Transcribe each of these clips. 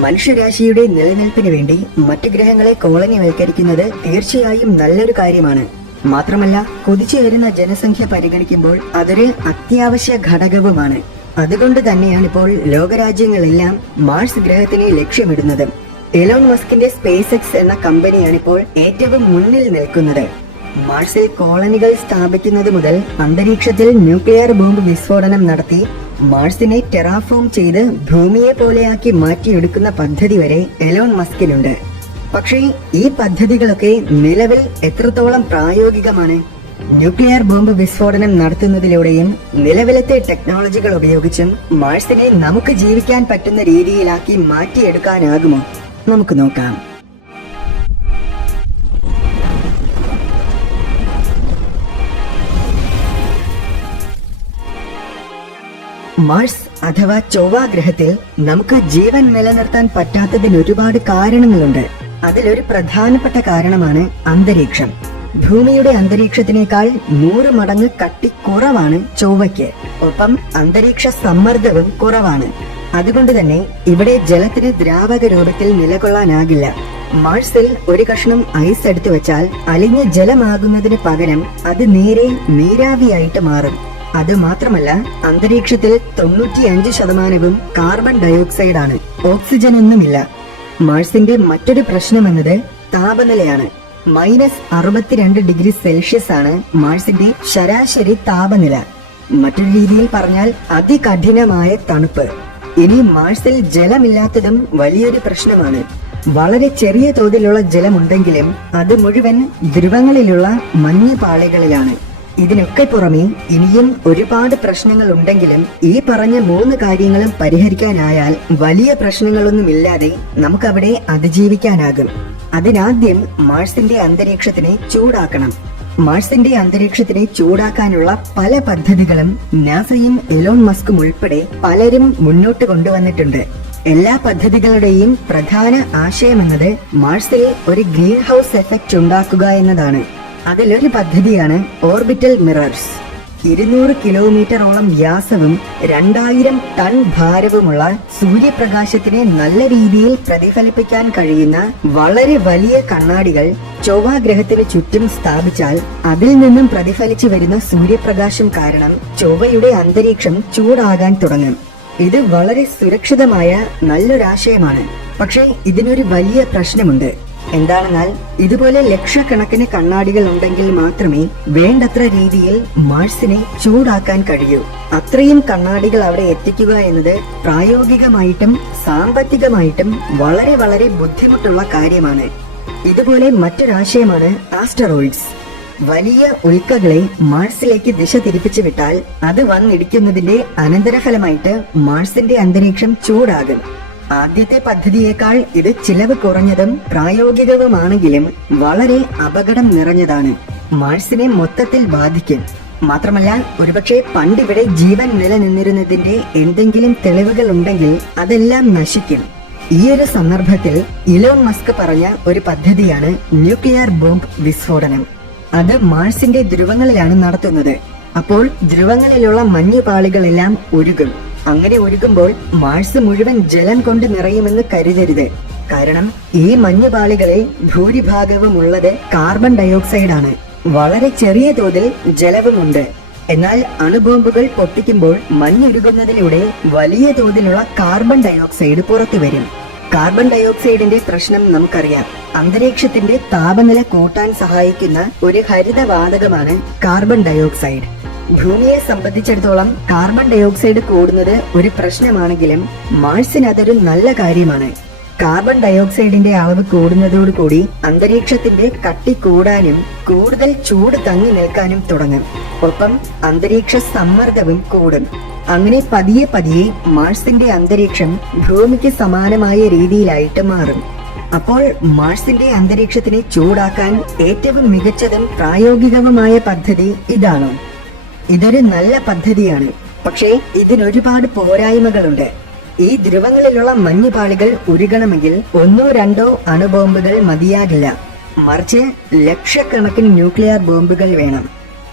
മനുഷ്യരാശിയുടെ നിലനിൽപ്പിന് വേണ്ടി മറ്റു ഗ്രഹങ്ങളെ കോളനിവൽക്കരിക്കുന്നത് തീർച്ചയായും നല്ലൊരു കാര്യമാണ്. മാത്രമല്ല, കുതിച്ചുയരുന്ന ജനസംഖ്യ പരിഗണിക്കുമ്പോൾ അതൊരു അത്യാവശ്യ ഘടകവുമാണ്. അതുകൊണ്ട് തന്നെയാണ് ഇപ്പോൾ ലോകരാജ്യങ്ങളെല്ലാം മാർസ് ഗ്രഹത്തിനെ ലക്ഷ്യമിടുന്നത്. എലോൺ മസ്കിന്റെ സ്പേസ് എക്സ് എന്ന കമ്പനിയാണ് ഇപ്പോൾ ഏറ്റവും മുന്നിൽ നിൽക്കുന്നത്. മാർസിൽ കോളനികൾ സ്ഥാപിക്കുന്നത് മുതൽ അന്തരീക്ഷത്തിൽ ന്യൂക്ലിയർ ബോംബ് വിസ്ഫോടനം നടത്തി മാർസിനെ ടെറാഫോം ചെയ്ത് ഭൂമിയെ പോലെയാക്കി മാറ്റിയെടുക്കുന്ന പദ്ധതി വരെ എലോൺ മസ്കിനുണ്ട്. പക്ഷേ ഈ പദ്ധതികളൊക്കെ നിലവിൽ എത്രത്തോളം പ്രായോഗികമാണ്? ന്യൂക്ലിയർ ബോംബ് വിസ്ഫോടനം നടത്തുന്നതിലൂടെയും നിലവിലത്തെ ടെക്നോളജികൾ ഉപയോഗിച്ചും മാർസിനെ നമുക്ക് ജീവിക്കാൻ പറ്റുന്ന രീതിയിലാക്കി മാറ്റിയെടുക്കാനാകുമോ? നമുക്ക് നോക്കാം. മാർസ് അഥവാ ചൊവ്വ ഗ്രഹത്തിൽ നമുക്ക് ജീവൻ നിലനിർത്താൻ പറ്റാത്തതിന് ഒരുപാട് കാരണങ്ങളുണ്ട്. അതിലൊരു പ്രധാനപ്പെട്ട കാരണമാണ് അന്തരീക്ഷം. ഭൂമിയുടെ അന്തരീക്ഷത്തിനേക്കാൾ 100 മടങ്ങ് കട്ടി കുറവാണ് ചൊവ്വയ്ക്ക്. ഒപ്പം അന്തരീക്ഷ സമ്മർദ്ദവും കുറവാണ്. അതുകൊണ്ട് തന്നെ ഇവിടെ ജലത്തിന് ദ്രാവക രൂപത്തിൽ നിലകൊള്ളാനാകില്ല. മാർസിൽ ഒരു കഷ്ണം ഐസ് എടുത്തു വെച്ചാൽ അലിഞ്ഞ ജലമാകുന്നതിന് പകരം അത് നേരെ നീരാവിയായിട്ട് മാറും. അതുമാത്രമല്ല, അന്തരീക്ഷത്തിൽ 95% കാർബൺ ഡയോക്സൈഡ് ആണ്, ഓക്സിജൻ ഒന്നുമില്ല. മാർസിന്റെ മറ്റൊരു പ്രശ്നമെന്നത് താപനിലയാണ്. -62 ഡിഗ്രി സെൽഷ്യസ് ആണ് മാർസിന്റെ ശരാശരി താപനില. മറ്റൊരു രീതിയിൽ പറഞ്ഞാൽ അതികഠിനമായ തണുപ്പ്. ഇനി മാർസിൽ ജലമില്ലാത്തതും വലിയൊരു പ്രശ്നമാണ്. വളരെ ചെറിയ തോതിലുള്ള ജലമുണ്ടെങ്കിലും അത് മുഴുവൻ ധ്രുവങ്ങളിലുള്ള മഞ്ഞുപാളികളിലാണ്. ഇതിനൊക്കെ പുറമെ ഇനിയും ഒരുപാട് പ്രശ്നങ്ങൾ ഉണ്ടെങ്കിലും ഈ പറഞ്ഞ 3 കാര്യങ്ങളും പരിഹരിക്കാനായാൽ വലിയ പ്രശ്നങ്ങളൊന്നുമില്ലാതെ നമുക്കവിടെ അതിജീവിക്കാനാകും. അതിനാദ്യം മാർസിന്റെ അന്തരീക്ഷത്തിനെ ചൂടാക്കണം. മാർസിന്റെ അന്തരീക്ഷത്തിനെ ചൂടാക്കാനുള്ള പല പദ്ധതികളും നാസയും എലോൺ മസ്കും ഉൾപ്പെടെ പലരും മുന്നോട്ട് കൊണ്ടുവന്നിട്ടുണ്ട്. എല്ലാ പദ്ധതികളുടെയും പ്രധാന ആശയമെന്നത് മാർസിൽ ഒരു ഗ്രീൻ ഹൗസ് എഫക്റ്റ് ഉണ്ടാക്കുക എന്നതാണ്. അതിലൊരു പദ്ധതിയാണ് ഓർബിറ്റൽ മിറേഴ്സ്. 200 കിലോമീറ്ററോളം വ്യാസവും 2000 ടൺ ഭാരവുമുള്ള സൂര്യപ്രകാശത്തിനെ നല്ല രീതിയിൽ പ്രതിഫലിപ്പിക്കാൻ കഴിയുന്ന വളരെ വലിയ കണ്ണാടികൾ ചൊവ്വ ഗ്രഹത്തിന് ചുറ്റും സ്ഥാപിച്ചാൽ അതിൽ നിന്നും പ്രതിഫലിച്ചു വരുന്ന സൂര്യപ്രകാശം കാരണം ചൊവ്വയുടെ അന്തരീക്ഷം ചൂടാകാൻ തുടങ്ങും. ഇത് വളരെ സുരക്ഷിതമായ നല്ലൊരാശയമാണ്. പക്ഷേ ഇതിനൊരു വലിയ പ്രശ്നമുണ്ട്. എന്താണെന്നാൽ ഇതുപോലെ ലക്ഷക്കണക്കിന് കണ്ണാടികൾ ഉണ്ടെങ്കിൽ മാത്രമേ വേണ്ടത്ര രീതിയിൽ മാർസിനെ ചൂടാക്കാൻ കഴിയൂ. അത്രയും കണ്ണാടികൾ അവിടെ എത്തിക്കുക എന്നത് പ്രായോഗികമായിട്ടും സാമ്പത്തികമായിട്ടും വളരെ വളരെ ബുദ്ധിമുട്ടുള്ള കാര്യമാണ്. ഇതുപോലെ മറ്റൊരാശയമാണ് ആസ്റ്ററോയിഡ്സ്. വലിയ ഉൽക്കകളെ മാർസിലേക്ക് ദിശ തിരിപ്പിച്ചു വിട്ടാൽ അത് വന്നിടിക്കുന്നതിന്റെ അനന്തരഫലമായിട്ട് മാർസിന്റെ അന്തരീക്ഷം ചൂടാകും. ആദ്യത്തെ പദ്ധതിയേക്കാൾ ഇത് ചിലവ് കുറഞ്ഞതും പ്രായോഗികവുമാണെങ്കിലും വളരെ അപകടം നിറഞ്ഞതാണ്. മാർസിനെ മൊത്തത്തിൽ ബാധിക്കും. മാത്രമല്ല, ഒരുപക്ഷെ പണ്ടിവിടെ ജീവൻ നിലനിന്നിരുന്നതിന്റെ എന്തെങ്കിലും തെളിവുകൾ ഉണ്ടെങ്കിൽ അതെല്ലാം നശിക്കും. ഈയൊരു സന്ദർഭത്തിൽ ഇലോൺ മസ്ക് പറഞ്ഞ ഒരു പദ്ധതിയാണ് ന്യൂക്ലിയർ ബോംബ് വിസ്ഫോടനം. അത് മാർസിന്റെ ധ്രുവങ്ങളിലാണ് നടത്തുന്നത്. അപ്പോൾ ധ്രുവങ്ങളിലുള്ള മഞ്ഞുപാളികളെല്ലാം ഉരുകും. അങ്ങനെ ഒരുക്കുമ്പോൾ മാർസ് മുഴുവൻ ജലം കൊണ്ട് നിറയുമെന്ന് കരുതരുത്. കാരണം ഈ മഞ്ഞുപാളികളിൽ ഭൂരിഭാഗവും ഉള്ളത് കാർബൺ ഡയോക്സൈഡ് ആണ്. വളരെ ചെറിയ തോതിൽ ജലവുമുണ്ട്. എന്നാൽ അണുബോംബുകൾ പൊട്ടിക്കുമ്പോൾ മഞ്ഞുരുകുന്നതിലൂടെ വലിയ തോതിലുള്ള കാർബൺ ഡയോക്സൈഡ് പുറത്തു വരും. കാർബൺ ഡയോക്സൈഡിന്റെ പ്രശ്നം നമുക്കറിയാം. അന്തരീക്ഷത്തിന്റെ താപനില കൂട്ടാൻ സഹായിക്കുന്ന ഒരു ഹരിതവാതകമാണ് കാർബൺ ഡയോക്സൈഡ്. ഭൂമിയെ സംബന്ധിച്ചിടത്തോളം കാർബൺ ഡയോക്സൈഡ് കൂടുന്നത് ഒരു പ്രശ്നമാണെങ്കിലും മാർസിന് അതൊരു നല്ല കാര്യമാണ്. കാർബൺ ഡയോക്സൈഡിന്റെ അളവ് കൂടുന്നതോടുകൂടി അന്തരീക്ഷത്തിന്റെ കട്ടി കൂടാനും കൂടുതൽ ചൂട് തങ്ങി നിൽക്കാനും തുടങ്ങും. ഒപ്പം അന്തരീക്ഷ സമ്മർദ്ദവും കൂടും. അങ്ങനെ പതിയെ പതിയെ മാർസിന്റെ അന്തരീക്ഷം ഭൂമിക്ക് സമാനമായ രീതിയിലായിട്ട് മാറും. അപ്പോൾ മാർസിന്റെ അന്തരീക്ഷത്തിനെ ചൂടാക്കാൻ ഏറ്റവും മികച്ചതും പ്രായോഗികവുമായ പദ്ധതി ഇതാണോ? ഇതൊരു നല്ല പദ്ധതിയാണ്. പക്ഷേ ഇതിനൊരുപാട് പോരായ്മകളുണ്ട്. ഈ ധ്രുവങ്ങളിലുള്ള മഞ്ഞുപാളികൾ ഉരുകണമെങ്കിൽ 1-2 അണുബോംബുകൾ മതിയാകില്ല. മറിച്ച് ലക്ഷക്കണക്കിന് ന്യൂക്ലിയർ ബോംബുകൾ വേണം.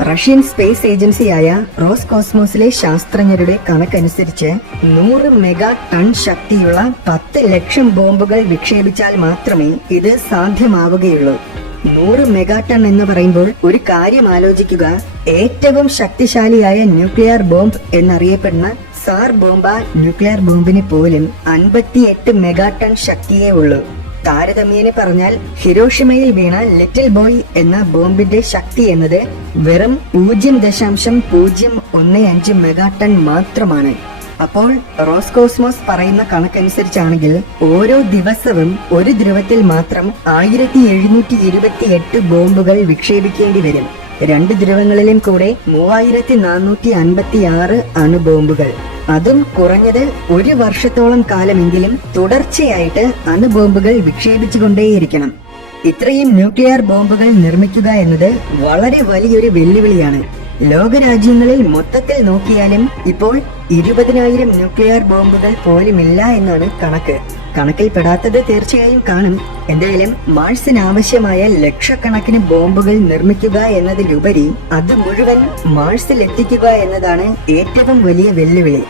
റഷ്യൻ സ്പേസ് ഏജൻസിയായ റോസ്കോസ്മോസിലെ ശാസ്ത്രജ്ഞരുടെ കണക്കനുസരിച്ച് 100 മെഗാ ടൺ ശക്തിയുള്ള 10 ലക്ഷം ബോംബുകൾ വിക്ഷേപിച്ചാൽ മാത്രമേ ഇത് സാധ്യമാവുകയുള്ളൂ. 100 മെഗാ ടൺ എന്ന് പറയുമ്പോൾ ഒരു കാര്യം ആലോചിക്കുക. ഏറ്റവും ശക്തിശാലിയായ ന്യൂക്ലിയർ ബോംബ് എന്നറിയപ്പെടുന്ന സാർ ബോംബ ന്യൂക്ലിയർ ബോംബിന് പോലും 58 മെഗാ ടൺ ശക്തിയേ ഉള്ളൂ. താരതമ്യേന പറഞ്ഞാൽ ഹിരോഷിമയിൽ വീണ ലിറ്റിൽ ബോയ് എന്ന ബോംബിന്റെ ശക്തി എന്നത് വെറും 0.015 മെഗാ ടൺ മാത്രമാണ്. അപ്പോൾ റോസ്കോസ്മോസ് പറയുന്ന കണക്കനുസരിച്ചാണെങ്കിൽ ഓരോ ദിവസവും ഒരു ധ്രുവത്തിൽ മാത്രം 1728 ബോംബുകൾ വിക്ഷേപിക്കേണ്ടി വരും. 2 ധ്രുവങ്ങളിലും കൂടെ 3456 അണുബോംബുകൾ. അതും കുറഞ്ഞത് 1 വർഷത്തോളം കാലമെങ്കിലും തുടർച്ചയായിട്ട് അണുബോംബുകൾ വിക്ഷേപിച്ചുകൊണ്ടേയിരിക്കണം. ഇത്രയും ന്യൂക്ലിയർ ബോംബുകൾ നിർമ്മിക്കുക എന്നത് വളരെ വലിയൊരു വെല്ലുവിളിയാണ്. ലോകരാജ്യങ്ങളിൽ മൊത്തത്തിൽ നോക്കിയാലും ഇപ്പോൾ 20,000 ന്യൂക്ലിയർ ബോംബുകൾ പോലുമില്ല എന്നാണ് കണക്ക്. കണക്കിൽ പെടാത്തത് തീർച്ചയായും കാണും. എന്തായാലും മാർസിന് ആവശ്യമായ ലക്ഷക്കണക്കിന് ബോംബുകൾ നിർമ്മിക്കുക എന്നതിലുപരി അത് മുഴുവൻ മാർസിൽ എത്തിക്കുക എന്നതാണ് ഏറ്റവും വലിയ വെല്ലുവിളി.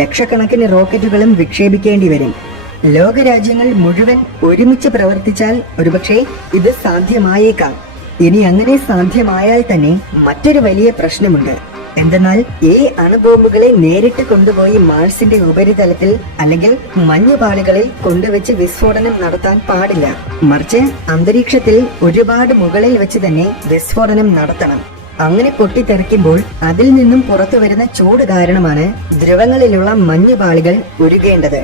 ലക്ഷക്കണക്കിന് റോക്കറ്റുകളും വിക്ഷേപിക്കേണ്ടി വരും. ലോകരാജ്യങ്ങൾ മുഴുവൻ ഒരുമിച്ച് പ്രവർത്തിച്ചാൽ ഒരുപക്ഷെ ഇത് സാധ്യമായേക്കാം. ഇനി അങ്ങനെ സാധ്യമായാൽ തന്നെ മറ്റൊരു വലിയ പ്രശ്നമുണ്ട്. എന്തെന്നാൽ ഈ അണുബോംബുകളെ നേരിട്ട് കൊണ്ടുപോയി മാർസിന്റെ ഉപരിതലത്തിൽ അല്ലെങ്കിൽ മഞ്ഞുപാളികളിൽ കൊണ്ടുവച്ച് വിസ്ഫോടനം നടത്താൻ പാടില്ല. മറിച്ച് അന്തരീക്ഷത്തിൽ ഒരുപാട് മുകളിൽ വെച്ച് തന്നെ വിസ്ഫോടനം നടത്തണം. അങ്ങനെ പൊട്ടിത്തെറിക്കുമ്പോൾ അതിൽ നിന്നും പുറത്തു വരുന്ന ചൂട് കാരണമാണ് ധ്രുവങ്ങളിലുള്ള മഞ്ഞുപാളികൾ ഉരുകേണ്ടത്.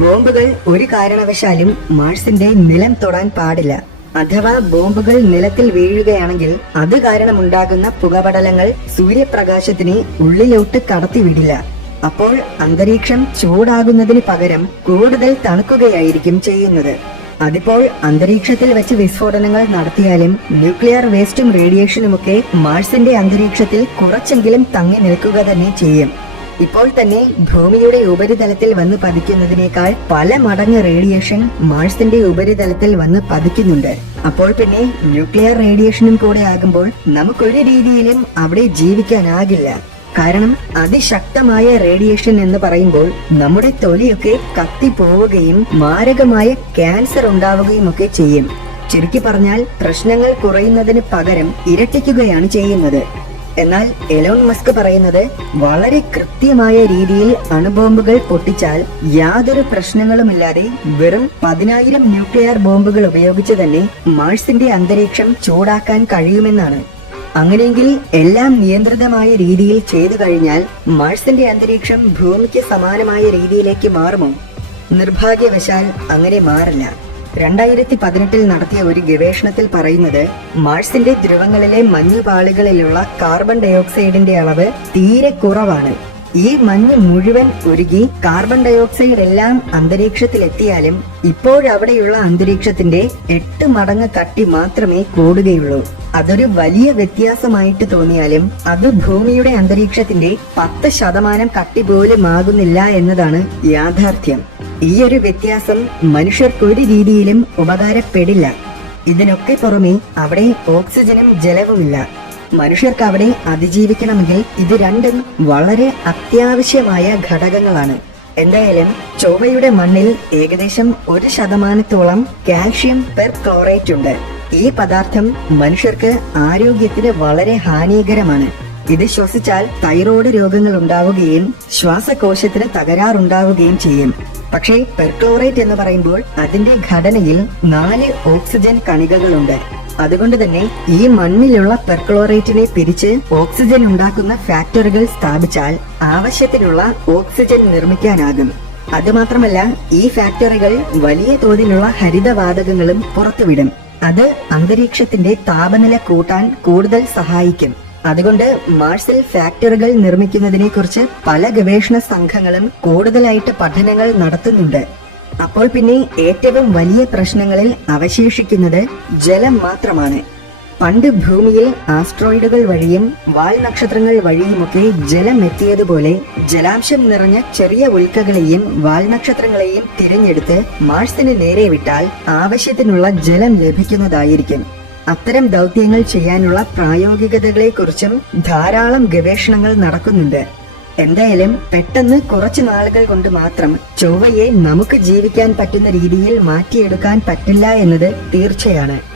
ബോംബുകൾ ഒരു കാരണവശാലും മാർസിന്റെ നിലം തൊടാൻ പാടില്ല. അഥവാ ബോംബുകൾ നിലത്തിൽ വീഴുകയാണെങ്കിൽ അത് കാരണമുണ്ടാകുന്ന പുകപടലങ്ങൾ സൂര്യപ്രകാശത്തിനെ ഉള്ളിലോട്ട് കടത്തിവിടില്ല. അപ്പോൾ അന്തരീക്ഷം ചൂടാകുന്നതിന് പകരം കൂടുതൽ തണുക്കുകയായിരിക്കും ചെയ്യുന്നത്. അതിപ്പോൾ അന്തരീക്ഷത്തിൽ വെച്ച് വിസ്ഫോടനങ്ങൾ നടത്തിയാലും ന്യൂക്ലിയർ വേസ്റ്റും റേഡിയേഷനുമൊക്കെ മാർസിന്റെ അന്തരീക്ഷത്തിൽ കുറച്ചെങ്കിലും തങ്ങി നിൽക്കുക തന്നെ ചെയ്യും. ഇപ്പോൾ തന്നെ ഭൂമിയുടെ ഉപരിതലത്തിൽ വന്ന് പതിക്കുന്നതിനേക്കാൾ പല മടങ്ങ് റേഡിയേഷൻ മാർസിന്റെ ഉപരിതലത്തിൽ വന്ന് പതിക്കുന്നുണ്ട്. അപ്പോൾ പിന്നെ ന്യൂക്ലിയർ റേഡിയേഷനും കൂടെ ആകുമ്പോൾ നമുക്കൊരു രീതിയിലും അവിടെ ജീവിക്കാനാകില്ല. കാരണം അതിശക്തമായ റേഡിയേഷൻ എന്ന് പറയുമ്പോൾ നമ്മുടെ തൊലിയൊക്കെ കത്തിപ്പോവുകയും മാരകമായ ക്യാൻസർ ഉണ്ടാവുകയും ഒക്കെ ചെയ്യും. ചുരുക്കി പറഞ്ഞാൽ പ്രശ്നങ്ങൾ കുറയുന്നതിന് പകരം ഇരട്ടിക്കുകയാണ് ചെയ്യുന്നത്. എന്നാൽ എലോൺ മസ്ക് പറയുന്നത് വളരെ കൃത്യമായ രീതിയിൽ അണുബോംബുകൾ പൊട്ടിച്ചാൽ യാതൊരു പ്രശ്നങ്ങളുമില്ലാതെ വെറും 10,000 ന്യൂക്ലിയർ ബോംബുകൾ ഉപയോഗിച്ച് തന്നെ മാർസിന്റെ അന്തരീക്ഷം ചൂടാക്കാൻ കഴിയുമെന്നാണ്. അങ്ങനെയെങ്കിൽ എല്ലാം നിയന്ത്രിതമായ രീതിയിൽ ചെയ്തു കഴിഞ്ഞാൽ മാർസിന്റെ അന്തരീക്ഷം ഭൂമിക്ക് സമാനമായ രീതിയിലേക്ക് മാറുമോ? നിർഭാഗ്യവശാൽ അങ്ങനെ മാറില്ല. 2018 നടത്തിയ ഒരു ഗവേഷണത്തിൽ പറയുന്നത് മാർസിന്റെ ധ്രുവങ്ങളിലെ മഞ്ഞുപാളികളിലുള്ള കാർബൺ ഡയോക്സൈഡിന്റെ അളവ് തീരെ കുറവാണ്. ഈ മഞ്ഞ് മുഴുവൻ ഉരുകി കാർബൺ ഡയോക്സൈഡ് എല്ലാം അന്തരീക്ഷത്തിൽ എത്തിയാലും ഇപ്പോഴവിടെയുള്ള അന്തരീക്ഷത്തിന്റെ 8 മടങ്ങ് കട്ടി മാത്രമേ കൂടുകയുള്ളൂ. അതൊരു വലിയ വ്യത്യാസമായിട്ട് തോന്നിയാലും അത് ഭൂമിയുടെ അന്തരീക്ഷത്തിന്റെ 10% കട്ടി പോലും ആകുന്നില്ല എന്നതാണ് യാഥാർത്ഥ്യം. ഈ ഒരു വ്യത്യാസം മനുഷ്യർക്ക് ഒരു രീതിയിലും ഉപകാരപ്പെടില്ല. ഇതിനൊക്കെ പുറമെ അവിടെ ഓക്സിജനും ജലവുമില്ല. മനുഷ്യർക്ക് അവിടെ അതിജീവിക്കണമെങ്കിൽ ഇത് രണ്ടും വളരെ അത്യാവശ്യമായ ഘടകങ്ങളാണ്. എന്തായാലും ചൊവ്വയുടെ മണ്ണിൽ ഏകദേശം 1% കാൽഷ്യം പെർക്ലോറേറ്റ് ഉണ്ട്. ഈ പദാർത്ഥം മനുഷ്യർക്ക് ആരോഗ്യത്തിന് വളരെ ഹാനികരമാണ്. ഇത് ശ്വസിച്ചാൽ തൈറോയ്ഡ് രോഗങ്ങൾ ഉണ്ടാവുകയും ശ്വാസകോശത്തിന് തകരാറുണ്ടാവുകയും ചെയ്യും. പക്ഷേ പെർക്ലോറേറ്റ് എന്ന് പറയുമ്പോൾ അതിന്റെ ഘടനയിൽ 4 ഓക്സിജൻ കണികകളുണ്ട്. അതുകൊണ്ട് തന്നെ ഈ മണ്ണിലുള്ള പെർക്ലോറേറ്റിനെ പിരിച്ച് ഓക്സിജൻ ഉണ്ടാക്കുന്ന ഫാക്ടറികൾ സ്ഥാപിച്ചാൽ ആവശ്യത്തിനുള്ള ഓക്സിജൻ നിർമ്മിക്കാനാകും. അതുമാത്രമല്ല ഈ ഫാക്ടറികൾ വലിയ തോതിലുള്ള ഹരിതവാതകങ്ങളും പുറത്തുവിടും. അത് അന്തരീക്ഷത്തിന്റെ താപനില കൂട്ടാൻ കൂടുതൽ സഹായിക്കും. അതുകൊണ്ട് മാർസിൽ ഫാക്ടറികൾ നിർമ്മിക്കുന്നതിനെ കുറിച്ച് പല ഗവേഷണ സംഘങ്ങളും കൂടുതലായിട്ട് പഠനങ്ങൾ നടത്തുന്നുണ്ട്. അപ്പോൾ പിന്നെ ഏറ്റവും വലിയ പ്രശ്നങ്ങളിൽ അവശേഷിക്കുന്നത് ജലം മാത്രമാണ്. പണ്ട് ഭൂമിയിൽ ആസ്ട്രോയിഡുകൾ വഴിയും വാൽനക്ഷത്രങ്ങൾ വഴിയുമൊക്കെ ജലം എത്തിയതുപോലെ ജലാംശം നിറഞ്ഞ ചെറിയ ഉൽക്കകളെയും വാൽനക്ഷത്രങ്ങളെയും തിരഞ്ഞെടുത്ത് മാർസിന് നേരെ വിട്ടാൽ ആവശ്യത്തിനുള്ള ജലം ലഭിക്കുന്നതായിരിക്കും. അത്തരം ദൗത്യങ്ങൾ ചെയ്യാനുള്ള പ്രായോഗികതകളെക്കുറിച്ചും ധാരാളം ഗവേഷണങ്ങൾ നടക്കുന്നുണ്ട്. എന്തായാലും പെട്ടെന്ന് കുറച്ചു നാളുകൾ കൊണ്ട് മാത്രം ചൊവ്വയെ നമുക്ക് ജീവിക്കാൻ പറ്റുന്ന രീതിയിൽ മാറ്റിയെടുക്കാൻ പറ്റില്ല എന്നത് തീർച്ചയാണ്.